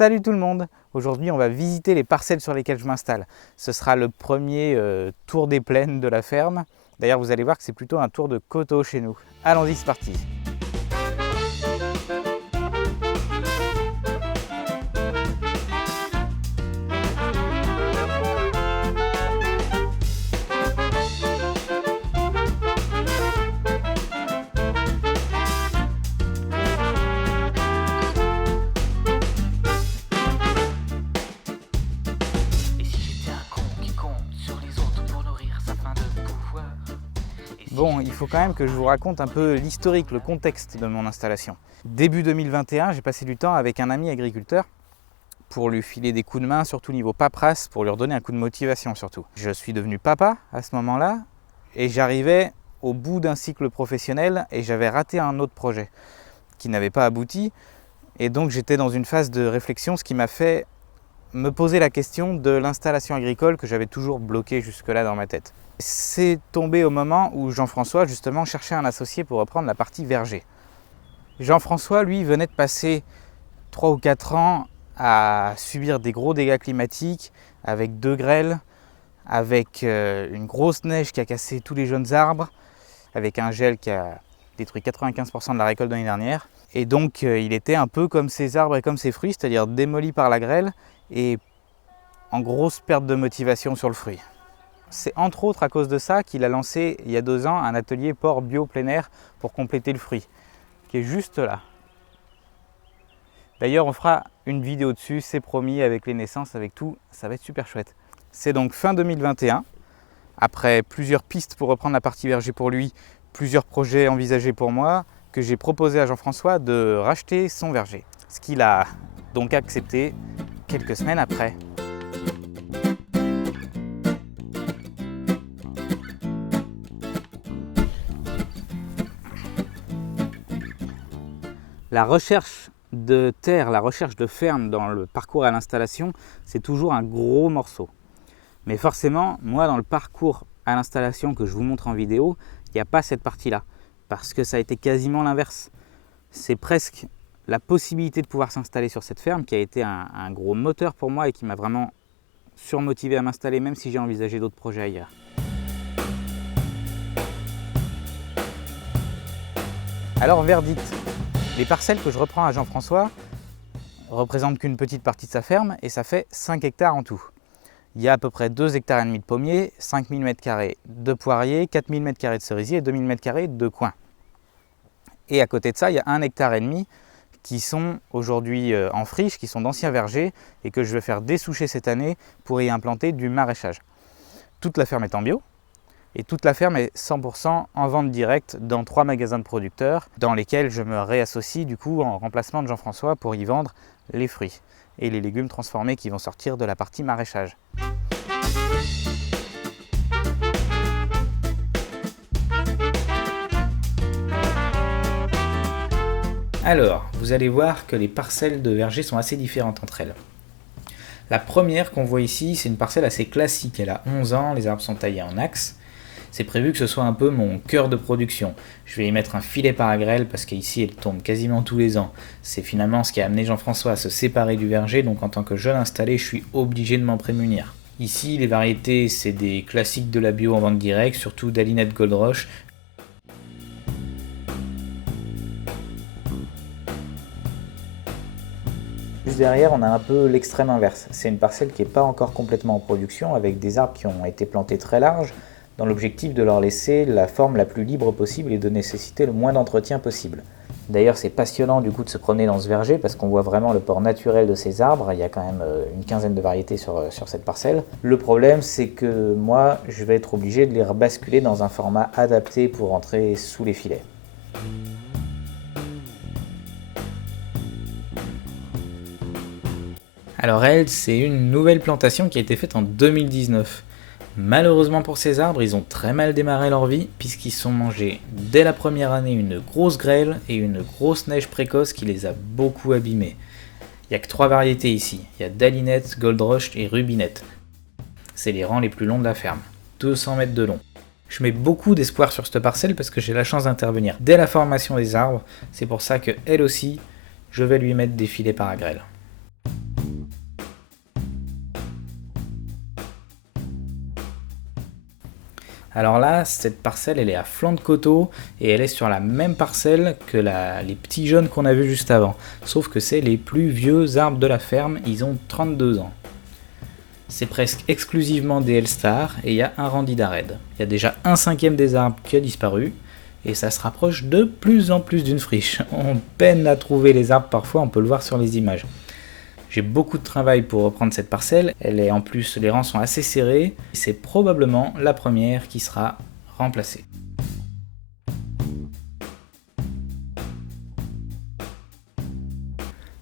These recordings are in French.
Salut tout le monde! Aujourd'hui on va visiter les parcelles sur lesquelles je m'installe. Ce sera le premier tour des plaines de la ferme. D'ailleurs vous allez voir que c'est plutôt un tour de coteau chez nous. Allons-y, c'est parti! Bon, il faut quand même que je vous raconte un peu l'historique, le contexte de mon installation. Début 2021, j'ai passé du temps avec un ami agriculteur pour lui filer des coups de main, surtout niveau paperasse, pour lui redonner un coup de motivation surtout. Je suis devenu papa à ce moment-là et j'arrivais au bout d'un cycle professionnel et j'avais raté un autre projet qui n'avait pas abouti. Et donc j'étais dans une phase de réflexion, ce qui m'a fait me poser la question de l'installation agricole que j'avais toujours bloquée jusque-là dans ma tête. C'est tombé au moment où Jean-François justement cherchait un associé pour reprendre la partie verger. Jean-François, lui, venait de passer 3 ou 4 ans à subir des gros dégâts climatiques, avec 2 grêles, avec une grosse neige qui a cassé tous les jeunes arbres, avec un gel qui a détruit 95% de la récolte de l'année dernière. Et donc il était un peu comme ses arbres et comme ses fruits, c'est-à-dire démoli par la grêle et en grosse perte de motivation sur le fruit. C'est entre autres à cause de ça qu'il a lancé il y a 2 ans un atelier porc bio plein air pour compléter le fruit, qui est juste là. D'ailleurs on fera une vidéo dessus, c'est promis, avec les naissances, avec tout, ça va être super chouette. C'est donc fin 2021, après plusieurs pistes pour reprendre la partie verger pour lui, plusieurs projets envisagés pour moi, que j'ai proposé à Jean-François de racheter son verger. Ce qu'il a donc accepté quelques semaines après. La recherche de terre, la recherche de ferme dans le parcours à l'installation, c'est toujours un gros morceau. Mais forcément, moi dans le parcours à l'installation que je vous montre en vidéo, il n'y a pas cette partie-là. Parce que ça a été quasiment l'inverse. C'est presque la possibilité de pouvoir s'installer sur cette ferme qui a été un gros moteur pour moi et qui m'a vraiment surmotivé à m'installer, même si j'ai envisagé d'autres projets ailleurs. Alors verdict. Les parcelles que je reprends à Jean-François représentent qu'une petite partie de sa ferme et ça fait 5 hectares en tout. Il y a à peu près 2,5 hectares de pommiers, 5000 m² de poiriers, 4000 m² de cerisiers et 2000 m² de coings. Et à côté de ça, il y a 1,5 hectare qui sont aujourd'hui en friche, qui sont d'anciens vergers et que je vais faire dessoucher cette année pour y implanter du maraîchage. Toute la ferme est en bio. Et toute la ferme est 100% en vente directe dans 3 magasins de producteurs dans lesquels je me réassocie du coup en remplacement de Jean-François pour y vendre les fruits et les légumes transformés qui vont sortir de la partie maraîchage. Alors, vous allez voir que les parcelles de verger sont assez différentes entre elles. La première qu'on voit ici, c'est une parcelle assez classique. Elle a 11 ans, les arbres sont taillés en axe. C'est prévu que ce soit un peu mon cœur de production. Je vais y mettre un filet par grêle parce qu'ici elle tombe quasiment tous les ans. C'est finalement ce qui a amené Jean-François à se séparer du verger, donc en tant que jeune installé, je suis obligé de m'en prémunir. Ici, les variétés, c'est des classiques de la bio en vente directe, surtout Dalinette Gold Rush. Juste derrière, on a un peu l'extrême inverse. C'est une parcelle qui n'est pas encore complètement en production, avec des arbres qui ont été plantés très larges, dans l'objectif de leur laisser la forme la plus libre possible et de nécessiter le moins d'entretien possible. D'ailleurs, c'est passionnant du coup de se promener dans ce verger parce qu'on voit vraiment le port naturel de ces arbres. Il y a quand même une quinzaine de variétés sur cette parcelle. Le problème, c'est que moi, je vais être obligé de les rebasculer dans un format adapté pour entrer sous les filets. Alors elle, c'est une nouvelle plantation qui a été faite en 2019. Malheureusement pour ces arbres, ils ont très mal démarré leur vie puisqu'ils se sont mangés dès la première année une grosse grêle et une grosse neige précoce qui les a beaucoup abîmés. Il n'y a que 3 variétés ici, il y a Dalinette, Gold Rush et Rubinette. C'est les rangs les plus longs de la ferme, 200 mètres de long. Je mets beaucoup d'espoir sur cette parcelle parce que j'ai la chance d'intervenir dès la formation des arbres, c'est pour ça que elle aussi, je vais lui mettre des filets par grêle. Alors là, cette parcelle, elle est à flanc de coteau et elle est sur la même parcelle que les petits jaunes qu'on a vus juste avant. Sauf que c'est les plus vieux arbres de la ferme, ils ont 32 ans. C'est presque exclusivement des Elstar et il y a un Randida Red. Il y a déjà 1/5 des arbres qui a disparu et ça se rapproche de plus en plus d'une friche. On peine à trouver les arbres parfois, on peut le voir sur les images. J'ai beaucoup de travail pour reprendre cette parcelle, en plus les rangs sont assez serrés, c'est probablement la première qui sera remplacée.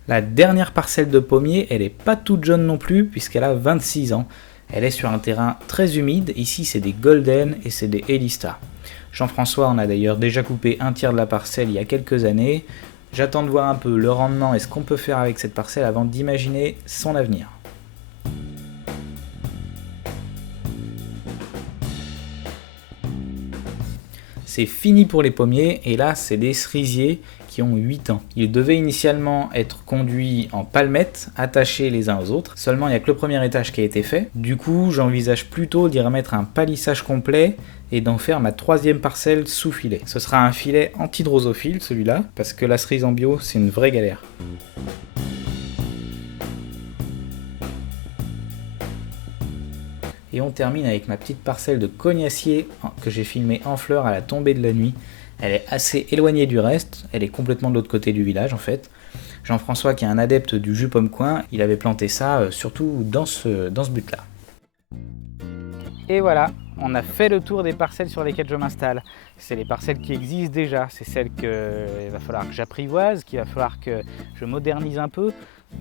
La dernière parcelle de pommier, elle n'est pas toute jeune non plus puisqu'elle a 26 ans. Elle est sur un terrain très humide, ici c'est des Golden et c'est des Elista. Jean-François en a d'ailleurs déjà coupé un tiers de la parcelle il y a quelques années. J'attends de voir un peu le rendement et ce qu'on peut faire avec cette parcelle avant d'imaginer son avenir. C'est fini pour les pommiers et là c'est des cerisiers qui ont 8 ans. Ils devaient initialement être conduits en palmettes, attachés les uns aux autres. Seulement il n'y a que le premier étage qui a été fait. Du coup j'envisage plutôt d'y remettre un palissage complet et d'en faire ma 3e parcelle sous filet. Ce sera un filet anti-drosophile celui-là, parce que la cerise en bio c'est une vraie galère. Et on termine avec ma petite parcelle de cognacier que j'ai filmée en fleurs à la tombée de la nuit. Elle est assez éloignée du reste, elle est complètement de l'autre côté du village en fait. Jean-François qui est un adepte du jus pomme-coin, il avait planté ça surtout dans ce but-là. Et voilà, on a fait le tour des parcelles sur lesquelles je m'installe. C'est les parcelles qui existent déjà, c'est celles qu'il va falloir que j'apprivoise, qu'il va falloir que je modernise un peu.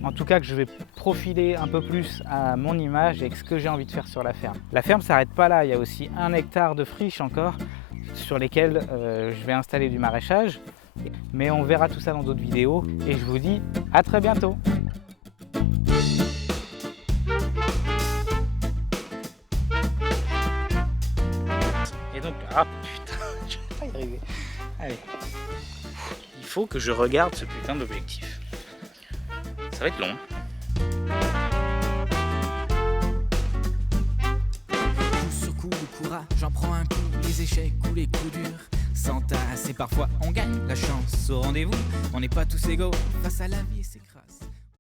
En tout cas que je vais profiler un peu plus à mon image et avec ce que j'ai envie de faire sur la ferme. La ferme ne s'arrête pas là, il y a aussi 1 hectare de friches encore sur lesquelles je vais installer du maraîchage. Mais on verra tout ça dans d'autres vidéos et je vous dis à très bientôt. Et donc, ah putain, je vais pas y arriver. Allez, il faut que je regarde ce putain d'objectif. Ça va être long. Coup sur coup, le courage, j'en prends un coup, les échecs ou les coups durs s'entassent et parfois on gagne la chance au rendez-vous. On n'est pas tous égaux face à la vie, c'est